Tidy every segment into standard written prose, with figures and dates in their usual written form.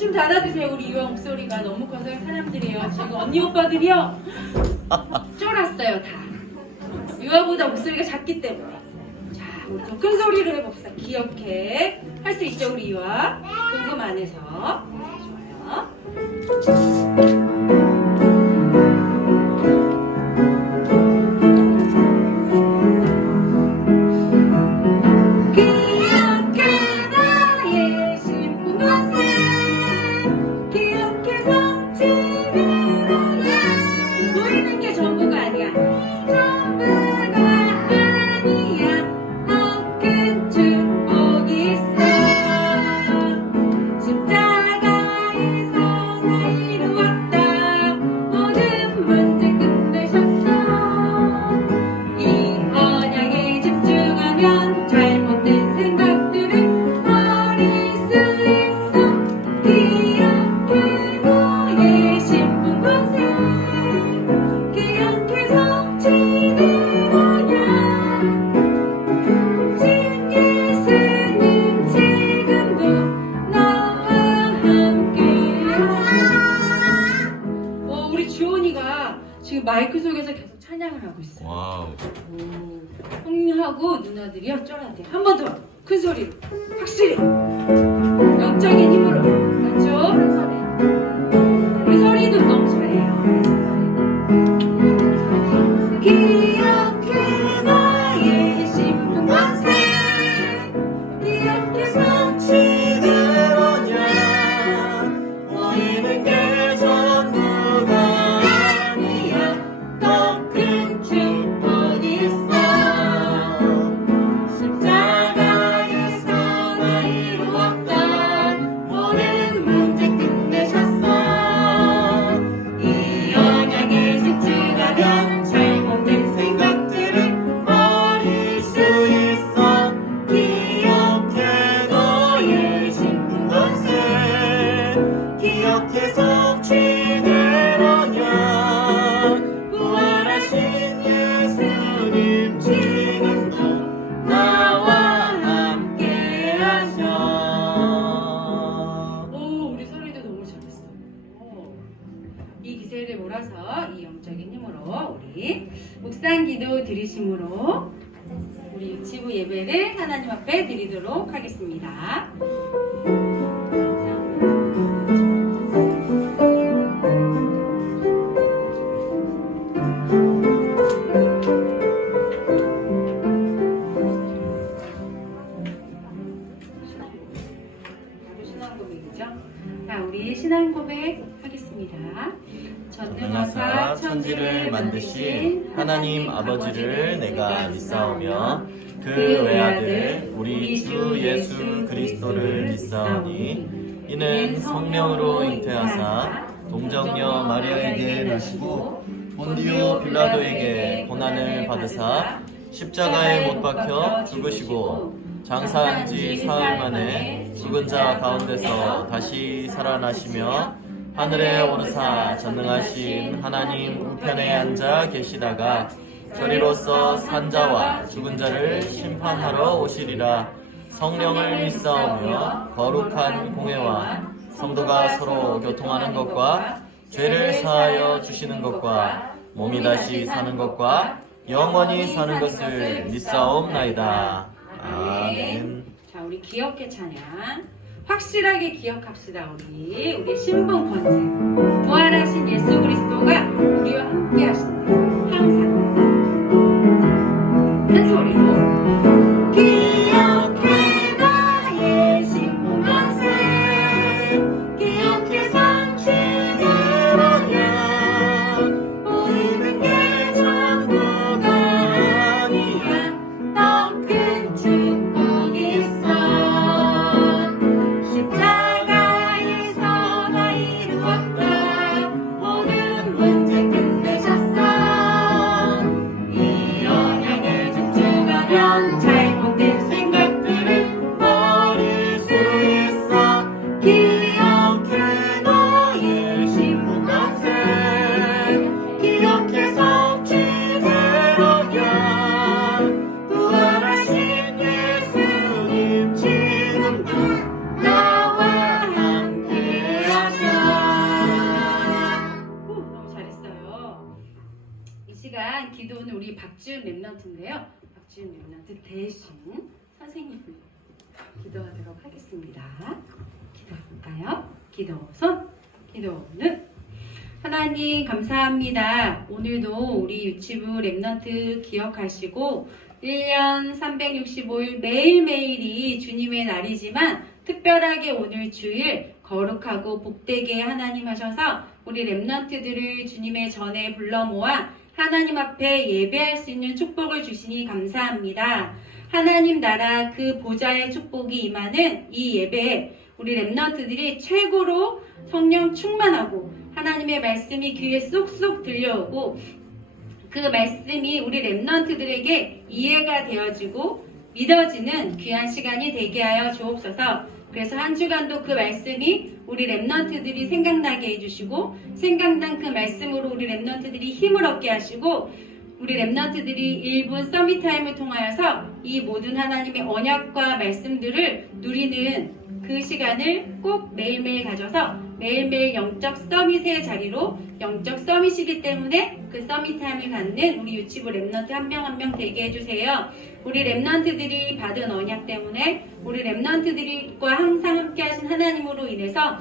좀 닫아주세요. 우리 유아 목소리가 너무 커서 사람들이요. 지금 언니 오빠들이요. 쫄았어요 다. 유아보다 목소리가 작기 때문에. 자, 우리 좀 큰 소리로 해봅시다. 기억해. 할 수 있죠 우리 유아? 궁금 안에서. 좋아요. 보이는 게 전부가 아니야. 전부가 아니야. 더 큰 축복이 있어. 십자가에서 나 이루었다. 모든 문제 끝내셨어. 이 언약에 집중하면 잘못된 생각들을 버릴 수 있어. 기억해 너의 신분권세. 기억해서 지내어야. 신 예수님 지금도 나와 함께하자. 우리 주원이가 지금 마이크 속에서 계속 찬양을 하고 있어요. 와우. 형하고 누나들이요 쫄아대요. 한 번 더 큰 소리로 확실히 영적인 힘으로. 맞죠? 우리 소리도 너무 잘해요. 기억해 나의 신분권세. 기억해서 지내어냐 보이는 게 전부가 아니야. 더 큰 축복이 있어. 십자가에서 나 이루었던 모든 문제 끝내셨어. 이 언약에 집중하면 잘못된 생각들을 버릴 수 있어. 기억해 너의 신분권세. 기억해서 지내어냐 부활하신 예수님 지금도 나와 함께 하셔. 우리 소리도 너무 잘했어요. 이 기세를 몰아서 이 영적인 힘으로 우리 묵상 기도 드리심으로 우리 유치부 예배를 하나님 앞에 드리도록 하겠습니다. 신앙 고백이죠? 자, 우리 신앙 고백 하겠습니다. 전능하사 천지를 만드신 하나님 아버지를 내가 믿사오며 그 외아들 우리 주 예수 그리스도를 믿사오니 이는 성령으로 잉태하사 동정녀 마리아에게 나시고 본디오 빌라도에게 고난을 받으사 십자가에 못 박혀 죽으시고 장사한 지 사흘 만에 죽은 자 가운데서 다시 살아나시며 하늘에 오르사 전능하신 하나님 우편에 앉아 계시다가 저리로서 산자와 죽은 자를 심판하러 오시리라. 성령을 믿사오며 거룩한 공회와 성도가 서로 교통하는 것과 죄를 사하여 주시는 것과 몸이 다시 사는 것과 영원히 사는 것을 믿사옵나이다. 아멘. 자, 우리 기억해 찬양. 확실하게 기억합시다. 우리 신분 권세. 부활하신 예수 그리스도가 우리와 함께 하신다. 항상. 한 소리로. 기억해 나의 신분 권세. 기억해서 지내어야. 보이는 게 전부가 아니야. 더 큰 축복이 있어. 십자가에서 나 이루었다. 모든 문제 끝내셨어. 랩런트인데요. 박지윤 랩런트 대신 선생님을 기도하도록 하겠습니다. 기도해볼까요? 기도는 하나님 감사합니다. 오늘도 우리 유치부 랩런트 기억하시고 1년 365일 매일매일이 주님의 날이지만 특별하게 오늘 주일 거룩하고 복되게 하나님 하셔서 우리 랩런트들을 주님의 전에 불러 모아 하나님 앞에 예배할 수 있는 축복을 주시니 감사합니다. 하나님 나라 그 보좌의 축복이 임하는 이 예배에 우리 랩런트들이 최고로 성령 충만하고 하나님의 말씀이 귀에 쏙쏙 들려오고 그 말씀이 우리 랩런트들에게 이해가 되어지고 믿어지는 귀한 시간이 되게 하여 주옵소서. 그래서 한 주간도 그 말씀이 우리 랩런트들이 생각나게 해주시고 생각난 그 말씀으로 우리 랩런트들이 힘을 얻게 하시고 우리 랩런트들이 1분 서밋타임을 통하여서 이 모든 하나님의 언약과 말씀들을 누리는 그 시간을 꼭 매일매일 가져서 매일매일 영적 서밋의 자리로 영적 서밋이기 때문에 그 서밋타임을 갖는 우리 유치부 랩런트 한 명 한 명 되게 해주세요. 우리 랩런트들이 받은 언약 때문에 우리 랩런트들과 항상 함께 하신 하나님으로 인해서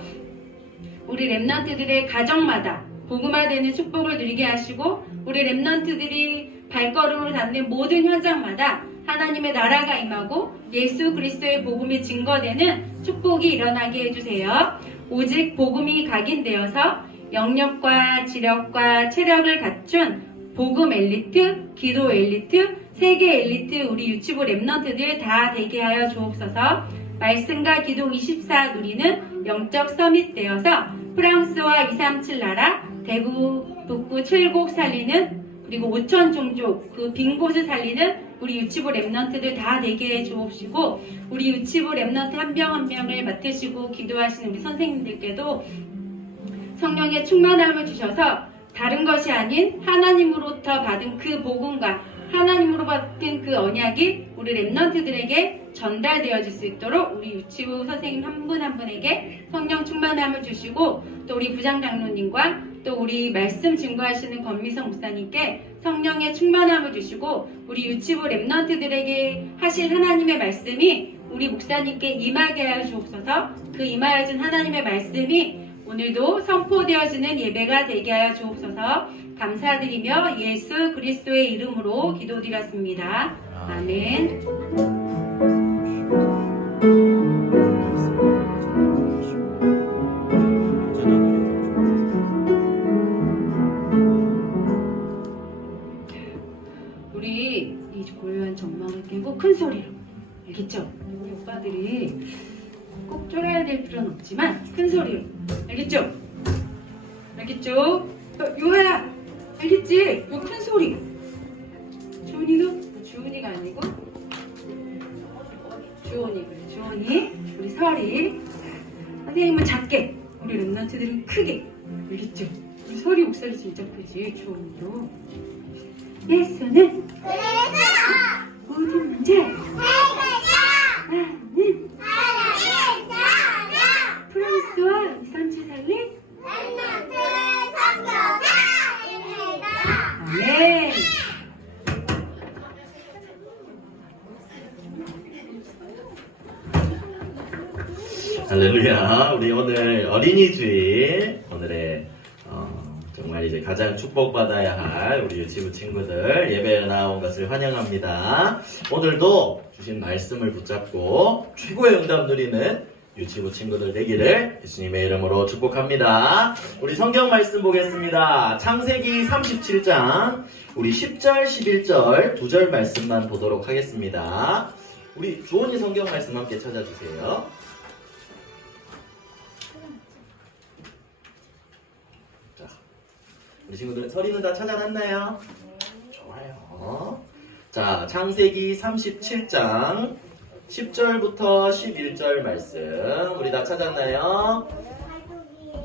우리 랩런트들의 가정마다 복음화되는 축복을 누리게 하시고 우리 랩런트들이 발걸음을 닿는 모든 현장마다 하나님의 나라가 임하고 예수 그리스도의 복음이 증거되는 축복이 일어나게 해주세요. 오직 복음이 각인되어서 영역과 지력과 체력을 갖춘 복음 엘리트, 기도 엘리트, 세계 엘리트 우리 유치부 랩런트들 다 되게 하여 주옵소서. 말씀과 기도 24 누리는 영적 서밋 되어서 프랑스와 237 나라, 대구, 북부 7곡 살리는 그리고 5천 종족 그 빈 곳을 살리는 우리 유치부 랩런트들 다 되게 해 주옵시고 우리 유치부 랩런트 한 명 한 명을 맡으시고 기도하시는 우리 선생님들께도 성령의 충만함을 주셔서 다른 것이 아닌 하나님으로부터 받은 그 복음과 하나님으로 받은 그 언약이 우리 랩런트들에게 전달되어질 수 있도록 우리 유치부 선생님 한 분 한 분에게 성령 충만함을 주시고 또 우리 부장 장로님과 또 우리 말씀 증거하시는 권미성 목사님께 성령의 충만함을 주시고 우리 유치부 랩런트들에게 하실 하나님의 말씀이 우리 목사님께 임하게 하여 주옵소서. 그 임하여진 하나님의 말씀이 오늘도 선포되어지는 예배가 되게 하여 주옵소서. 감사드리며 예수 그리스도의 이름으로 기도드렸습니다. 아멘. 우리 이 고요한 전망을 깨고 큰 소리로, 알겠죠? 우리 오빠들이 꼭 쫄아야 될 필요는 없지만 큰 소리로, 알겠죠? 알겠죠? 요하야, 알겠지? 요 큰 소리. 주은이도? 주은이가 아니고 주원이, 그래. 주원이, 우리 설이. 선생님은 작게, 우리 랩런트들은 크게, 알겠죠? 우리 설이 목소리 진짜 크지, 주원이도. 예수는 모든 문제 나는 프랑스와 237 살림 아멘. 할렐루야. 우리 오늘 어린이 주일 오늘의 정말 이제 가장 축복받아야 할 우리 유치부 친구들 예배에 나온 것을 환영합니다. 오늘도 주신 말씀을 붙잡고 최고의 응답 누리는 유치부 친구들 되기를 예수님의 이름으로 축복합니다. 우리 성경 말씀 보겠습니다. 창세기 37장 우리 10절 11절 2절 말씀만 보도록 하겠습니다. 우리 주원이 성경 말씀 함께 찾아주세요. 우리 친구들 서리는 다 찾아놨나요? 좋아요. 자, 창세기 37장 10절부터 11절 말씀 우리 다 찾았나요?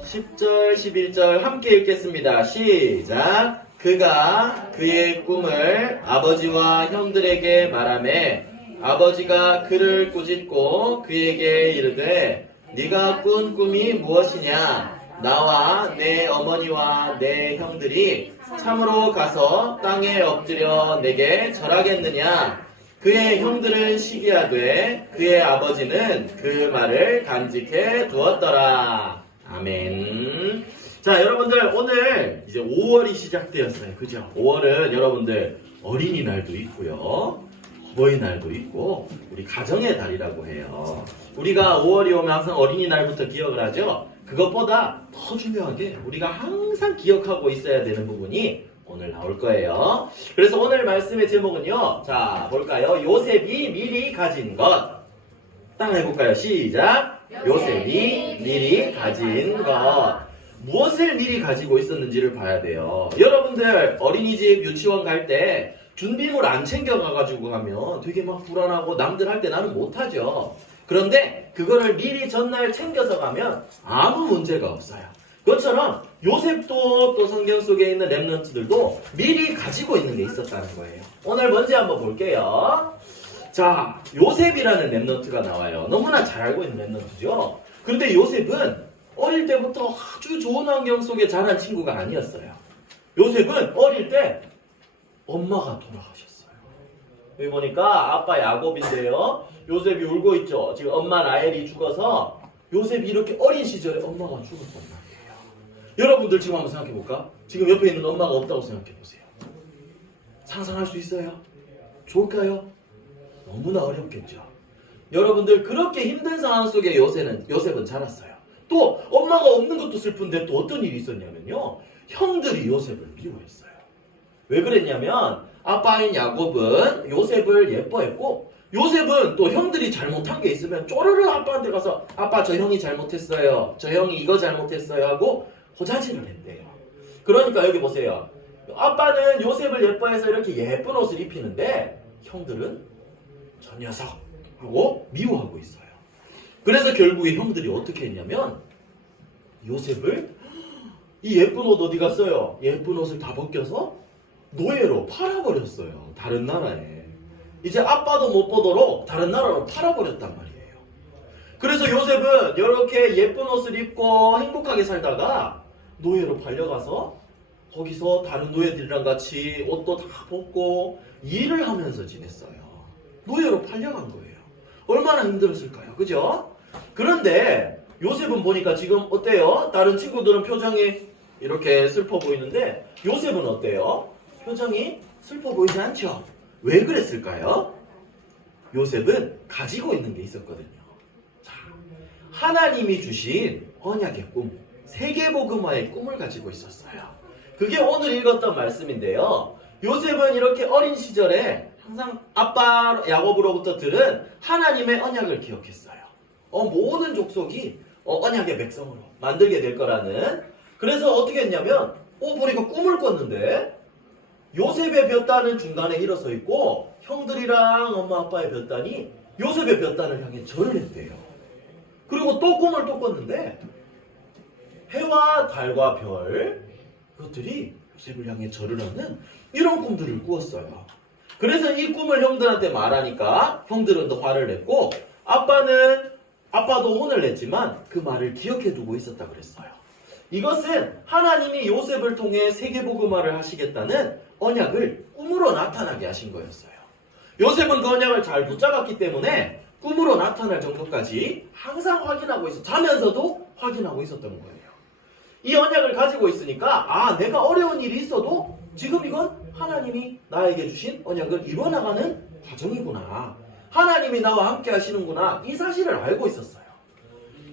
10절 11절 함께 읽겠습니다. 시작. 그가 그의 꿈을 아버지와 형들에게 말하매 아버지가 그를 꾸짖고 그에게 이르되 네가 꾼 꿈이 무엇이냐? 나와 내 어머니와 내 형들이 참으로 가서 땅에 엎드려 내게 절하겠느냐? 그의 형들은 시기하되 그의 아버지는 그 말을 간직해 두었더라. 아멘. 자, 여러분들 오늘 이제 5월이 시작되었어요. 그죠? 5월은 여러분들 어린이날도 있고요. 어버이날도 있고 우리 가정의 달이라고 해요. 우리가 5월이 오면 항상 어린이날부터 기억을 하죠. 그것보다 더 중요하게 우리가 항상 기억하고 있어야 되는 부분이 오늘 나올 거예요. 그래서 오늘 말씀의 제목은요. 자, 볼까요? 요셉이 미리 가진 것. 딱 해볼까요? 시작. 요셉이 미리 가진 것. 무엇을 미리 가지고 있었는지를 봐야 돼요. 여러분들 어린이집 유치원 갈 때 준비물 안 챙겨가가지고 가면 되게 막 불안하고 남들 할 때 나는 못하죠. 그런데 그거를 미리 전날 챙겨서 가면 아무 문제가 없어요. 그것처럼 요셉도 또 성경 속에 있는 렘넌트들도 미리 가지고 있는 게 있었다는 거예요. 오늘 먼저 한번 볼게요. 자, 요셉이라는 렘넌트가 나와요. 너무나 잘 알고 있는 렘넌트죠. 그런데 요셉은 어릴 때부터 아주 좋은 환경 속에 자란 친구가 아니었어요. 요셉은 어릴 때 엄마가 돌아가셨어요. 여기 보니까 아빠 야곱인데요. 요셉이 울고 있죠. 지금 엄마 라헬이 죽어서 요셉이 이렇게 어린 시절에 엄마가 죽었단 말이에요. 여러분들 지금 한번 생각해 볼까? 지금 옆에 있는 엄마가 없다고 생각해 보세요. 상상할 수 있어요? 좋을까요? 너무나 어렵겠죠. 여러분들 그렇게 힘든 상황 속에 요셉은 자랐어요. 또 엄마가 없는 것도 슬픈데 또 어떤 일이 있었냐면요. 형들이 요셉을 미워했어요. 왜 그랬냐면 아빠인 야곱은 요셉을 예뻐했고 요셉은 또 형들이 잘못한 게 있으면 쪼르르 아빠한테 가서 아빠 저 형이 잘못했어요. 저 형이 이거 잘못했어요 하고 호자질을 했대요. 그러니까 여기 보세요. 아빠는 요셉을 예뻐해서 이렇게 예쁜 옷을 입히는데 형들은 저 녀석 하고 미워하고 있어요. 그래서 결국에 형들이 어떻게 했냐면 요셉을 이 예쁜 옷 어디 갔어요? 예쁜 옷을 다 벗겨서 노예로 팔아버렸어요. 다른 나라에. 이제 아빠도 못 보도록 다른 나라로 팔아버렸단 말이에요. 그래서 요셉은 이렇게 예쁜 옷을 입고 행복하게 살다가 노예로 팔려가서 거기서 다른 노예들이랑 같이 옷도 다 벗고 일을 하면서 지냈어요. 노예로 팔려간 거예요. 얼마나 힘들었을까요? 그죠? 그런데 요셉은 보니까 지금 어때요? 다른 친구들은 표정이 이렇게 슬퍼 보이는데 요셉은 어때요? 표정이 슬퍼 보이지 않죠? 왜 그랬을까요? 요셉은 가지고 있는 게 있었거든요. 자, 하나님이 주신 언약의 꿈, 세계복음화의 꿈을 가지고 있었어요. 그게 오늘 읽었던 말씀인데요. 요셉은 이렇게 어린 시절에 항상 아빠 야곱으로부터 들은 하나님의 언약을 기억했어요. 모든 족속이 언약의 백성으로 만들게 될 거라는. 그래서 어떻게 했냐면 보니까 꿈을 꿨는데 요셉의 볕단은 중간에 일어서 있고 형들이랑 엄마 아빠의 볕단이 요셉의 볕단을 향해 절을 했대요. 그리고 또 꿈을 또 꿨는데 해와 달과 별 그것들이 요셉을 향해 절을 하는 이런 꿈들을 꾸었어요. 그래서 이 꿈을 형들한테 말하니까 형들은 더 화를 냈고 아빠도 혼을 냈지만 그 말을 기억해 두고 있었다 그랬어요. 이것은 하나님이 요셉을 통해 세계복음화를 하시겠다는 언약을 꿈으로 나타나게 하신 거였어요. 요셉은 그 언약을 잘 붙잡았기 때문에 꿈으로 나타날 정도까지 항상 자면서도 확인하고 있었던 거예요. 이 언약을 가지고 있으니까 내가 어려운 일이 있어도 지금 이건 하나님이 나에게 주신 언약을 이뤄나가는 과정이구나. 하나님이 나와 함께 하시는구나. 이 사실을 알고 있었어요.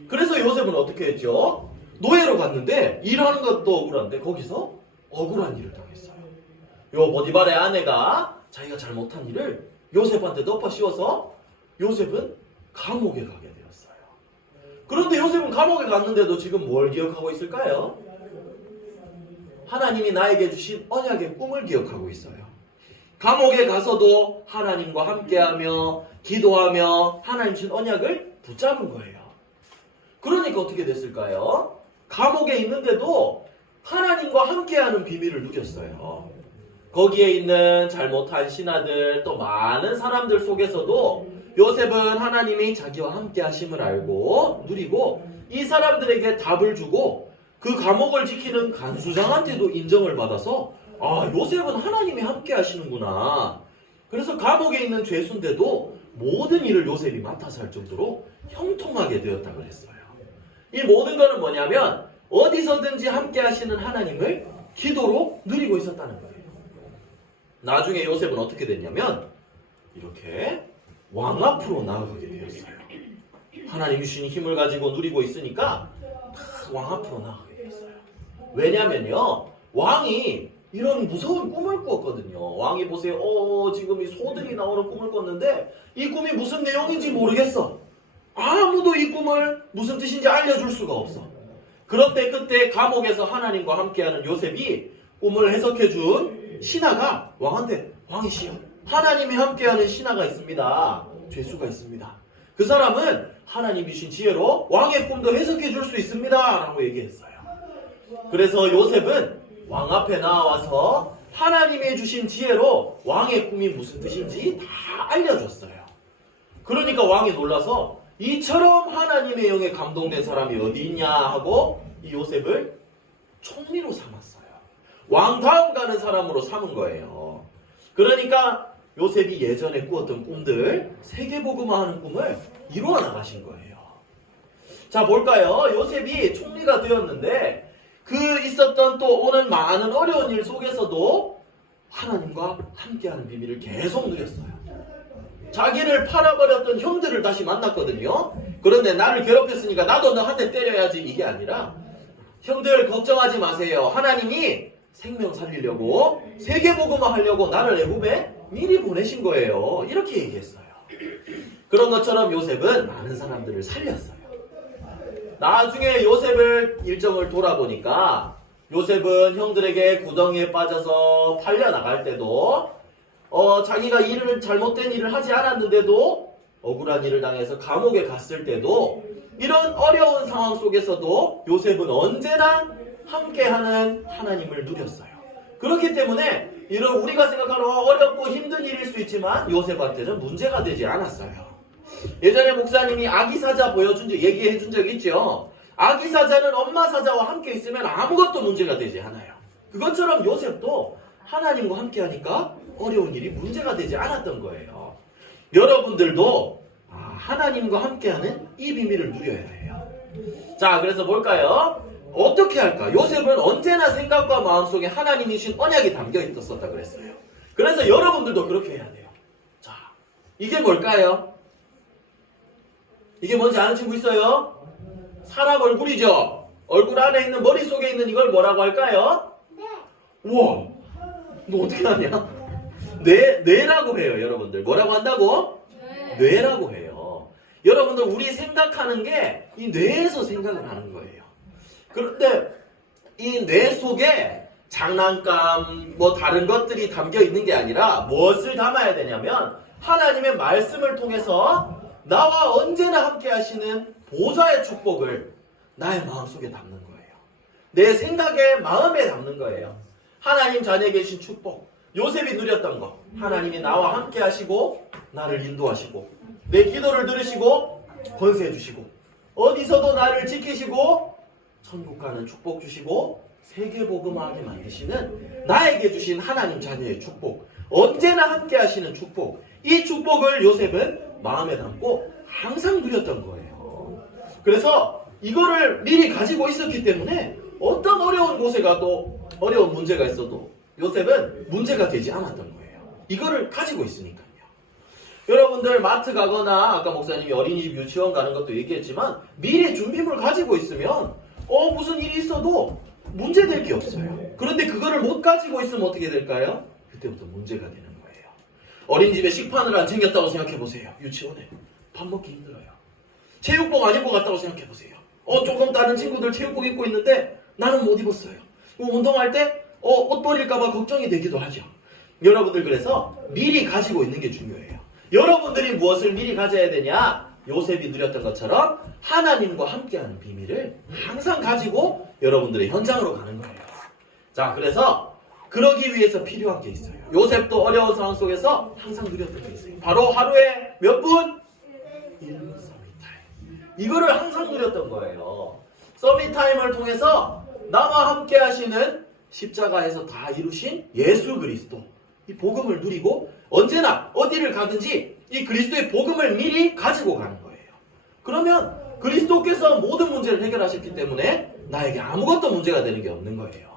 그래서 요셉은 어떻게 했죠? 노예로 갔는데 일하는 것도 억울한데 거기서 억울한 일을 당했어요. 요 보디발의 아내가 자기가 잘못한 일을 요셉한테 덮어 씌워서 요셉은 감옥에 가게 되었어요. 그런데 요셉은 감옥에 갔는데도 지금 뭘 기억하고 있을까요? 하나님이 나에게 주신 언약의 꿈을 기억하고 있어요. 감옥에 가서도 하나님과 함께하며 기도하며 하나님 주신 언약을 붙잡은 거예요. 그러니까 어떻게 됐을까요? 감옥에 있는데도 하나님과 함께하는 비밀을 누렸어요. 거기에 있는 잘못한 신하들 또 많은 사람들 속에서도 요셉은 하나님이 자기와 함께 하심을 알고 누리고 이 사람들에게 답을 주고 그 감옥을 지키는 간수장한테도 인정을 받아서 아, 요셉은 하나님이 함께 하시는구나. 그래서 감옥에 있는 죄수인데도 모든 일을 요셉이 맡아서 할 정도로 형통하게 되었다고 그랬어요. 이 모든 것은 뭐냐면 어디서든지 함께 하시는 하나님을 기도로 누리고 있었다는 거예요. 나중에 요셉은 어떻게 됐냐면 이렇게 왕 앞으로 나아가게 되었어요. 하나님이 주신 힘을 가지고 누리고 있으니까 왕 앞으로 나아가게 되었어요. 왜냐면요, 왕이 이런 무서운 꿈을 꿨거든요. 왕이 보세요. 지금 이 소들이 나오는 꿈을 꿨는데 이 꿈이 무슨 내용인지 모르겠어. 아무도 이 꿈을 무슨 뜻인지 알려줄 수가 없어. 그런데 그때 감옥에서 하나님과 함께하는 요셉이 꿈을 해석해준 신하가 왕한테, 왕이시여, 하나님이 함께하는 신하가 있습니다. 죄수가 있습니다. 그 사람은 하나님이 주신 지혜로 왕의 꿈도 해석해줄 수 있습니다. 라고 얘기했어요. 그래서 요셉은 왕 앞에 나와서 하나님이 주신 지혜로 왕의 꿈이 무슨 뜻인지 다 알려줬어요. 그러니까 왕이 놀라서 이처럼 하나님의 영에 감동된 사람이 어디 있냐 하고 이 요셉을 총리로 삼았어요. 왕 다음 가는 사람으로 삼은 거예요. 그러니까 요셉이 예전에 꾸었던 꿈들, 세계복음화하는 꿈을 이루어 나가신 거예요. 자, 볼까요? 요셉이 총리가 되었는데 그 있었던 또 오는 많은 어려운 일 속에서도 하나님과 함께하는 비밀을 계속 누렸어요. 자기를 팔아버렸던 형들을 다시 만났거든요. 그런데 나를 괴롭혔으니까 나도 너 한 대 때려야지, 이게 아니라 형들 걱정하지 마세요. 하나님이 생명 살리려고 세계복음화 하려고 나를 애굽에 미리 보내신 거예요. 이렇게 얘기했어요. 그런 것처럼 요셉은 많은 사람들을 살렸어요. 나중에 요셉을 일정을 돌아보니까 요셉은 형들에게 구덩이에 빠져서 팔려나갈 때도 자기가 잘못된 일을 하지 않았는데도 억울한 일을 당해서 감옥에 갔을 때도 이런 어려운 상황 속에서도 요셉은 언제나 함께하는 하나님을 누렸어요. 그렇기 때문에 이런 우리가 생각하는 어렵고 힘든 일일 수 있지만 요셉한테는 문제가 되지 않았어요. 예전에 목사님이 아기 사자 얘기해 준 적 있죠. 아기 사자는 엄마 사자와 함께 있으면 아무것도 문제가 되지 않아요. 그것처럼 요셉도 하나님과 함께 하니까 어려운 일이 문제가 되지 않았던 거예요. 여러분들도 하나님과 함께하는 이 비밀을 누려야 해요. 자, 그래서 볼까요? 어떻게 할까? 요셉은 언제나 생각과 마음속에 하나님이 주신 언약이 담겨 있었다 그랬어요. 그래서 여러분들도 그렇게 해야 돼요. 자, 이게 뭘까요? 이게 뭔지 아는 친구 있어요? 사람 얼굴이죠? 얼굴 안에 있는 머릿속에 있는 이걸 뭐라고 할까요? 네. 우와, 너 어떻게 하냐? 뇌라고 해요, 여러분들. 뭐라고 한다고? 뇌라고 해요. 여러분들, 우리 생각하는 게 이 뇌에서 생각을 하는 거예요. 그런데 이 뇌 속에 장난감, 다른 것들이 담겨 있는 게 아니라 무엇을 담아야 되냐면 하나님의 말씀을 통해서 나와 언제나 함께 하시는 보좌의 축복을 나의 마음속에 담는 거예요. 내 생각에, 마음에 담는 거예요. 하나님 자녀에게 주신 축복, 요셉이 누렸던 거, 하나님이 나와 함께 하시고 나를 인도하시고 내 기도를 들으시고 권세 주시고 어디서도 나를 지키시고 천국 가는 축복 주시고 세계복음화하게 만드시는 나에게 주신 하나님 자녀의 축복, 언제나 함께 하시는 축복, 이 축복을 요셉은 마음에 담고 항상 누렸던 거예요. 그래서 이거를 미리 가지고 있었기 때문에 어떤 어려운 곳에 가도 어려운 문제가 있어도 요셉은 문제가 되지 않았던 거예요. 이거를 가지고 있으니까요. 여러분들 마트 가거나 아까 목사님이 어린이집 유치원 가는 것도 얘기했지만 미리 준비물 가지고 있으면 무슨 일이 있어도 문제될 게 없어요. 그런데 그거를 못 가지고 있으면 어떻게 될까요? 그때부터 문제가 되는 거예요. 어린이집에 식판을 안 챙겼다고 생각해보세요. 유치원에 밥 먹기 힘들어요. 체육복 안 입고 갔다고 생각해보세요. 조금 다른 친구들 체육복 입고 있는데 나는 못 입었어요. 운동할 때 옷 버릴까봐 걱정이 되기도 하죠. 여러분들, 그래서 미리 가지고 있는 게 중요해요. 여러분들이 무엇을 미리 가져야 되냐? 요셉이 누렸던 것처럼 하나님과 함께하는 비밀을 항상 가지고 여러분들의 현장으로 가는 거예요. 자, 그래서 그러기 위해서 필요한 게 있어요. 요셉도 어려운 상황 속에서 항상 누렸던 게 있어요. 바로 하루에 몇 분? 1분 서밋타임. 이거를 항상 누렸던 거예요. 서밋타임을 통해서 나와 함께 하시는 십자가에서 다 이루신 예수 그리스도 이 복음을 누리고 언제나 어디를 가든지 이 그리스도의 복음을 미리 가지고 가는 거예요. 그러면 그리스도께서 모든 문제를 해결하셨기 때문에 나에게 아무것도 문제가 되는 게 없는 거예요.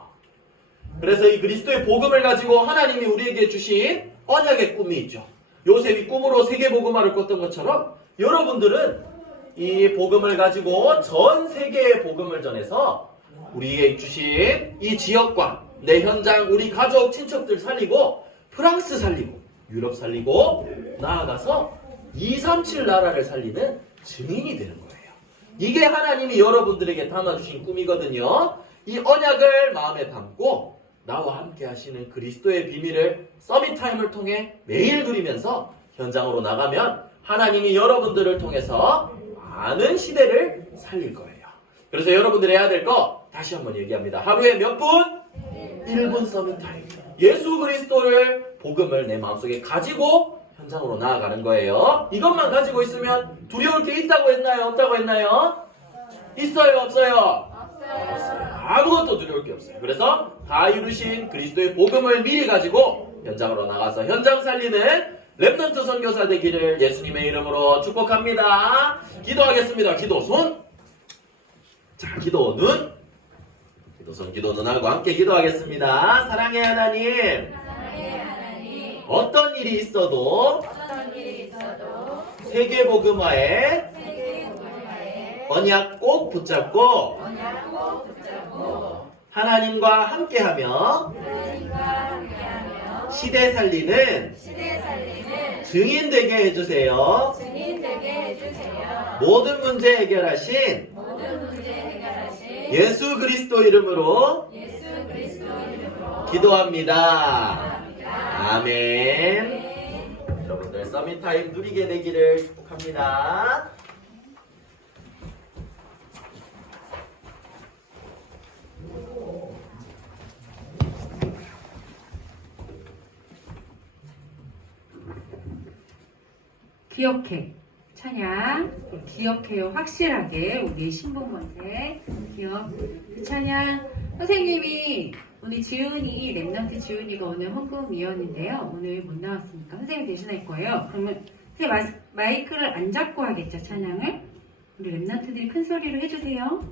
그래서 이 그리스도의 복음을 가지고 하나님이 우리에게 주신 언약의 꿈이 있죠. 요셉이 꿈으로 세계복음화를 꿨던 것처럼 여러분들은 이 복음을 가지고 전 세계의 복음을 전해서 우리에게 주신 이 지역과 내 현장, 우리 가족, 친척들 살리고 프랑스 살리고 유럽 살리고 나아가서 237 나라를 살리는 증인이 되는 거예요. 이게 하나님이 여러분들에게 담아주신 꿈이거든요. 이 언약을 마음에 담고 나와 함께 하시는 그리스도의 비밀을 서밋타임을 통해 매일 누리면서 현장으로 나가면 하나님이 여러분들을 통해서 많은 시대를 살릴 거예요. 그래서 여러분들이 해야 될 거 다시 한번 얘기합니다. 하루에 몇 분? 1분 서밋타임. 예수 그리스도를 복음을 내 마음속에 가지고 현장으로 나아가는 거예요. 이것만 가지고 있으면 두려울 게 있다고 했나요? 없다고 했나요? 있어요? 없어요? 없어요. 아무것도 두려울 게 없어요. 그래서 다 이루신 그리스도의 복음을 미리 가지고 현장으로 나가서 현장 살리는 랩넌트 선교사 되기를 예수님의 이름으로 축복합니다. 기도하겠습니다. 기도 손. 자, 기도 눈. 기도 손, 기도 눈하고 함께 기도하겠습니다. 사랑의 하나님. 어떤 일이 있어도 세계복음화에 언약 꼭 붙잡고 하나님과 함께하며 시대 살리는 증인 되게 해주세요. 모든 문제 해결하신 예수 그리스도 이름으로 기도합니다. 아멘. 여러분들 서밋타임 누리게 되기를 축복합니다. 기억해. 찬양. 기억해요. 확실하게. 우리의 신분권세. 기억. 찬양. 선생님이 오늘 지훈이, 랩넌트 지훈이가 오늘 헌금위원인데요. 오늘 못 나왔으니까 선생님 대신할 거예요. 그러면 선생님 마이크를 안 잡고 하겠죠, 찬양을? 우리 랩넌트들이 큰 소리로 해주세요.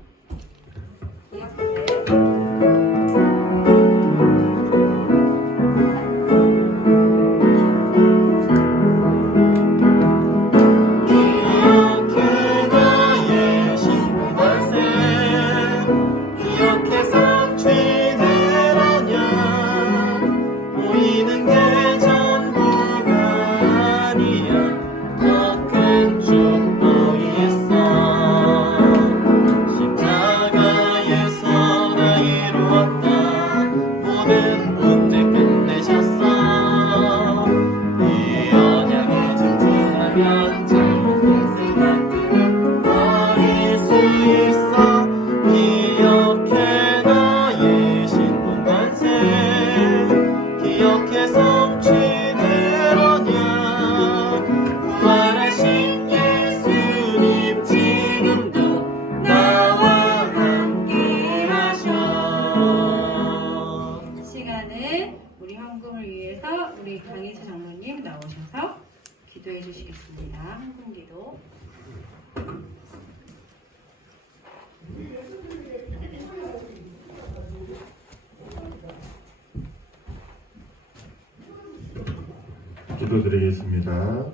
기도드리겠습니다.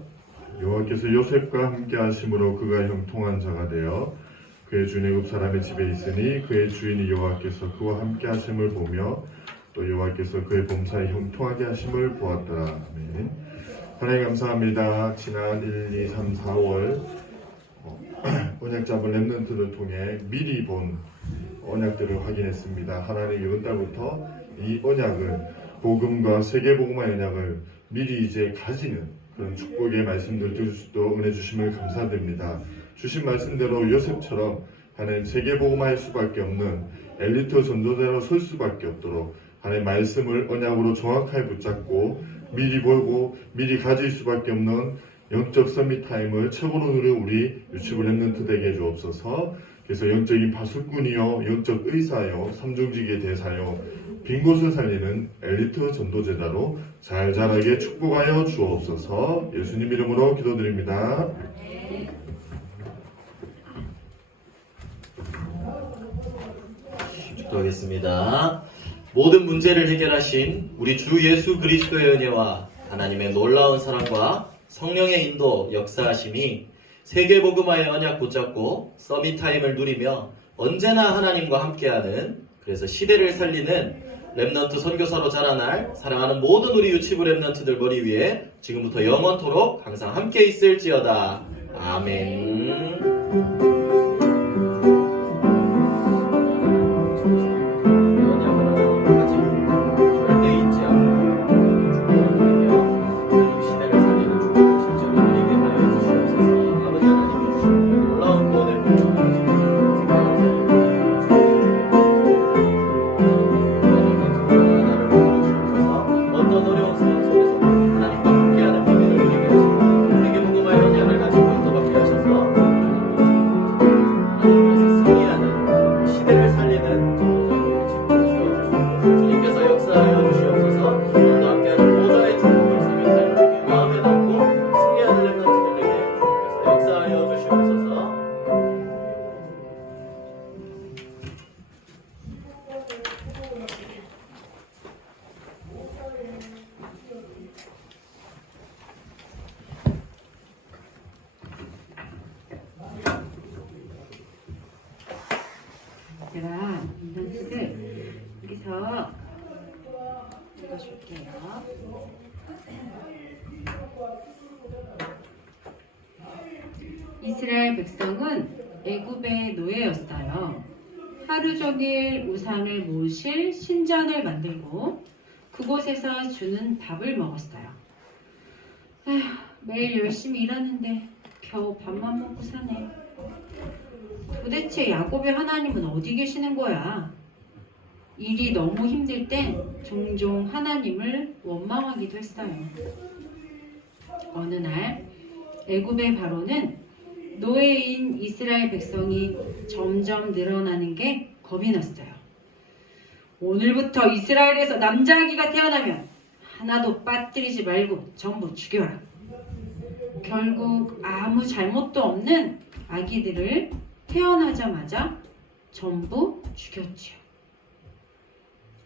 여호와께서 요셉과 함께 하심으로 그가 형통한 자가 되어 그의 주내급 사람의 집에 있으니 그의 주인이 여호와께서 그와 함께 하심을 보며 또 여호와께서 그의 범사에 형통하게 하심을 보았더라. 아멘. 하나님 감사합니다. 지난 1, 2, 3, 4월 언약 잡은 랩넌트를 통해 미리 본 언약들을 확인했습니다. 하나님 이번 달부터 이 언약을 복음과 세계복음화 언약을 미리 이제 가지는 그런 축복의 말씀들 들을 수 있도록 은혜 주심을 감사드립니다. 주신 말씀대로 요셉처럼 하나님 세계복음화할 수밖에 없는 엘리트 전도자로 설 수밖에 없도록 하나님 말씀을 언약으로 정확하게 붙잡고 미리 보고 미리 가질 수밖에 없는 영적 서밋타임을 최고로 누리는 우리 유치부 랩넌트 되게 해주옵소서. 그래서 영적인 파수꾼이요 영적 의사요 삼중직의 대사요 빈 곳을 살리는 엘리트 전도제자로 잘 자라게 축복하여 주옵소서. 예수님 이름으로 기도드립니다. 기도하겠습니다. 모든 문제를 해결하신 우리 주 예수 그리스도의 은혜와 하나님의 놀라운 사랑과 성령의 인도 역사하심이 세계복음화의 언약 붙잡고 서밋타임을 누리며 언제나 하나님과 함께하는, 그래서 시대를 살리는 렘넌트 선교사로 자라날 사랑하는 모든 우리 유치부 렘넌트들 머리 위에 지금부터 영원토록 항상 함께 있을지어다. 아멘. 제가 인턴식을 여기서 읽어줄게요. 이스라엘 백성은 애굽의 노예였어요. 하루 종일 우상을 모실 신전을 만들고 그곳에서 주는 밥을 먹었어요. 에휴, 매일 열심히 일하는데 겨우 밥만 먹고 사네. 도대체 야곱의 하나님은 어디 계시는 거야? 일이 너무 힘들 땐 종종 하나님을 원망하기도 했어요. 어느 날 애굽의 바로는 노예인 이스라엘 백성이 점점 늘어나는 게 겁이 났어요. 오늘부터 이스라엘에서 남자아기가 태어나면 하나도 빠뜨리지 말고 전부 죽여라. 결국 아무 잘못도 없는 아기들을 태어나자마자 전부 죽였지요.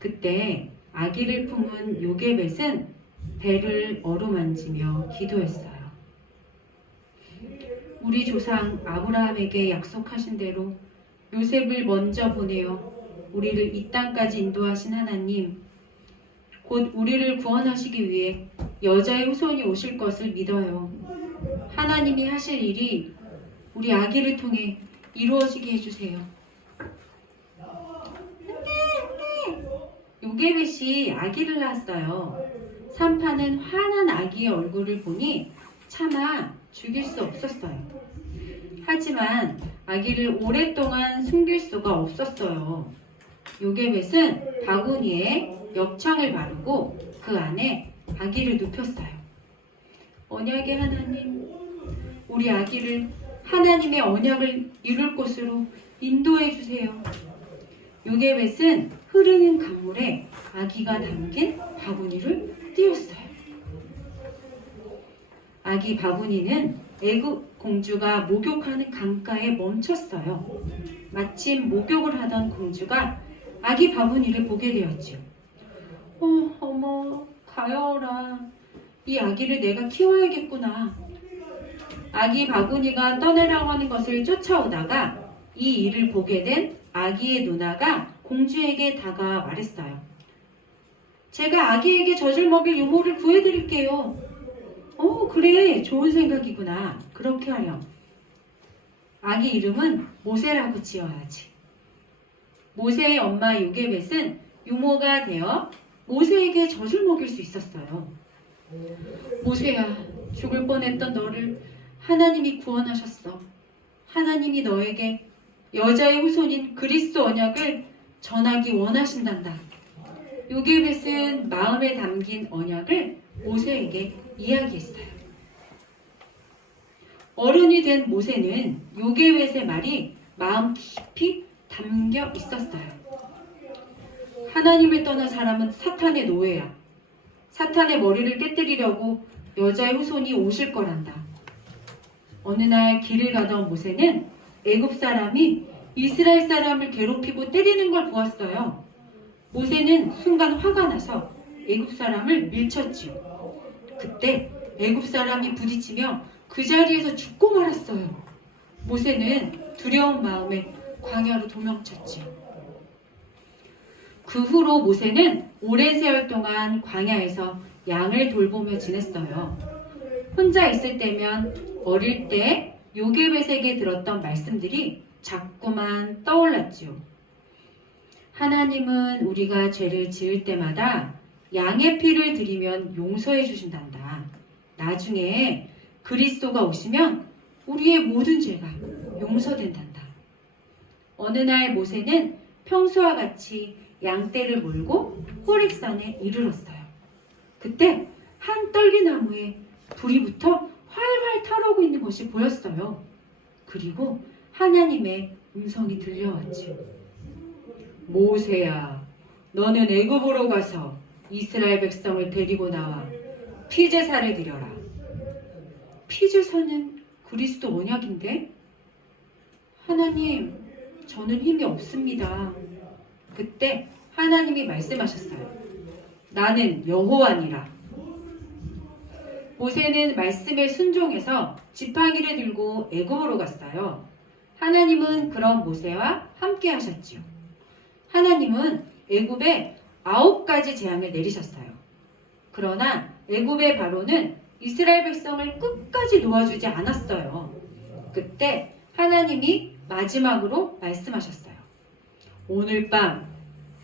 그때 아기를 품은 요게벳은 배를 어루만지며 기도했어요. 우리 조상 아브라함에게 약속하신 대로 요셉을 먼저 보내어 우리를 이 땅까지 인도하신 하나님, 곧 우리를 구원하시기 위해 여자의 후손이 오실 것을 믿어요. 하나님이 하실 일이 우리 아기를 통해 이루어지게 해주세요. 요게벳이 아기를 낳았어요. 산파는 화난 아기의 얼굴을 보니 차마 죽일 수 없었어요. 하지만 아기를 오랫동안 숨길 수가 없었어요. 요게벳은 바구니에 역청을 바르고 그 안에 아기를 눕혔어요. 언약의 하나님, 우리 아기를 하나님의 언약을 이룰 곳으로 인도해 주세요. 요게벳은 흐르는 강물에 아기가 담긴 바구니를 띄웠어요. 아기 바구니는 애굽 공주가 목욕하는 강가에 멈췄어요. 마침 목욕을 하던 공주가 아기 바구니를 보게 되었지요. 어머, 가여라. 이 아기를 내가 키워야겠구나. 아기 바구니가 떠내려가는 것을 쫓아오다가 이 일을 보게 된 아기의 누나가 공주에게 다가와 말했어요. 제가 아기에게 젖을 먹일 유모를 구해드릴게요. 그래, 좋은 생각이구나. 그렇게 하렴. 아기 이름은 모세라고 지어야지. 모세의 엄마 요게벳은 유모가 되어 모세에게 젖을 먹일 수 있었어요. 모세야, 죽을 뻔했던 너를 하나님이 구원하셨어. 하나님이 너에게 여자의 후손인 그리스도 언약을 전하기 원하신단다. 요게벳은 마음에 담긴 언약을 모세에게 이야기했어요. 어른이 된 모세는 요게벳의 말이 마음 깊이 담겨 있었어요. 하나님을 떠난 사람은 사탄의 노예야. 사탄의 머리를 깨뜨리려고 여자의 후손이 오실 거란다. 어느 날 길을 가던 모세는 애굽 사람이 이스라엘 사람을 괴롭히고 때리는 걸 보았어요. 모세는 순간 화가 나서 애굽 사람을 밀쳤지요. 그때 애굽 사람이 부딪히며 그 자리에서 죽고 말았어요. 모세는 두려운 마음에 광야로 도망쳤지요. 그 후로 모세는 오랜 세월 동안 광야에서 양을 돌보며 지냈어요. 혼자 있을 때면 어릴 때 요괴배색에 들었던 말씀들이 자꾸만 떠올랐지요. 하나님은 우리가 죄를 지을 때마다 양의 피를 드리면 용서해 주신단다. 나중에 그리스도가 오시면 우리의 모든 죄가 용서된단다. 어느 날 모세는 평소와 같이 양떼를 몰고 호렙산에 이르렀어요. 그때 한 떨기나무에 불이 붙어 활활 타오르고 있는 것이 보였어요. 그리고 하나님의 음성이 들려왔지요. 모세야, 너는 애굽으로 가서 이스라엘 백성을 데리고 나와 피제사를 드려라. 피제사는 그리스도 언약인데? 하나님, 저는 힘이 없습니다. 그때 하나님이 말씀하셨어요. 나는 여호와니라. 모세는 말씀에 순종해서 지팡이를 들고 애굽으로 갔어요. 하나님은 그런 모세와 함께 하셨지요. 하나님은 애굽에 9가지 재앙을 내리셨어요. 그러나 애굽의 바로는 이스라엘 백성을 끝까지 놓아주지 않았어요. 그때 하나님이 마지막으로 말씀하셨어요. 오늘 밤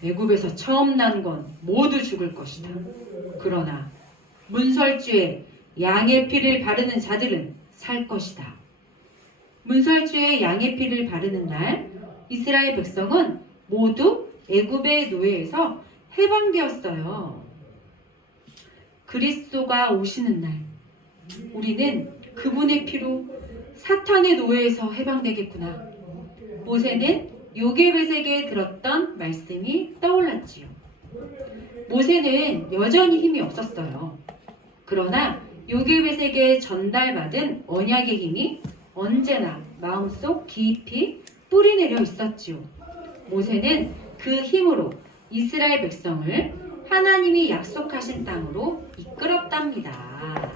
애굽에서 처음 난 건 모두 죽을 것이다. 그러나 문설주에 양의 피를 바르는 자들은 살 것이다. 문설주에 양의 피를 바르는 날 이스라엘 백성은 모두 애굽의 노예에서 해방되었어요. 그리스도가 오시는 날 우리는 그분의 피로 사탄의 노예에서 해방되겠구나. 모세는 요괴배색에 들었던 말씀이 떠올랐지요. 모세는 여전히 힘이 없었어요. 그러나 요괴배색에 전달받은 언약의 힘이 언제나 마음속 깊이 뿌리내려 있었지요. 모세는 그 힘으로 이스라엘 백성을 하나님이 약속하신 땅으로 이끌었답니다.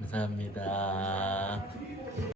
감사합니다.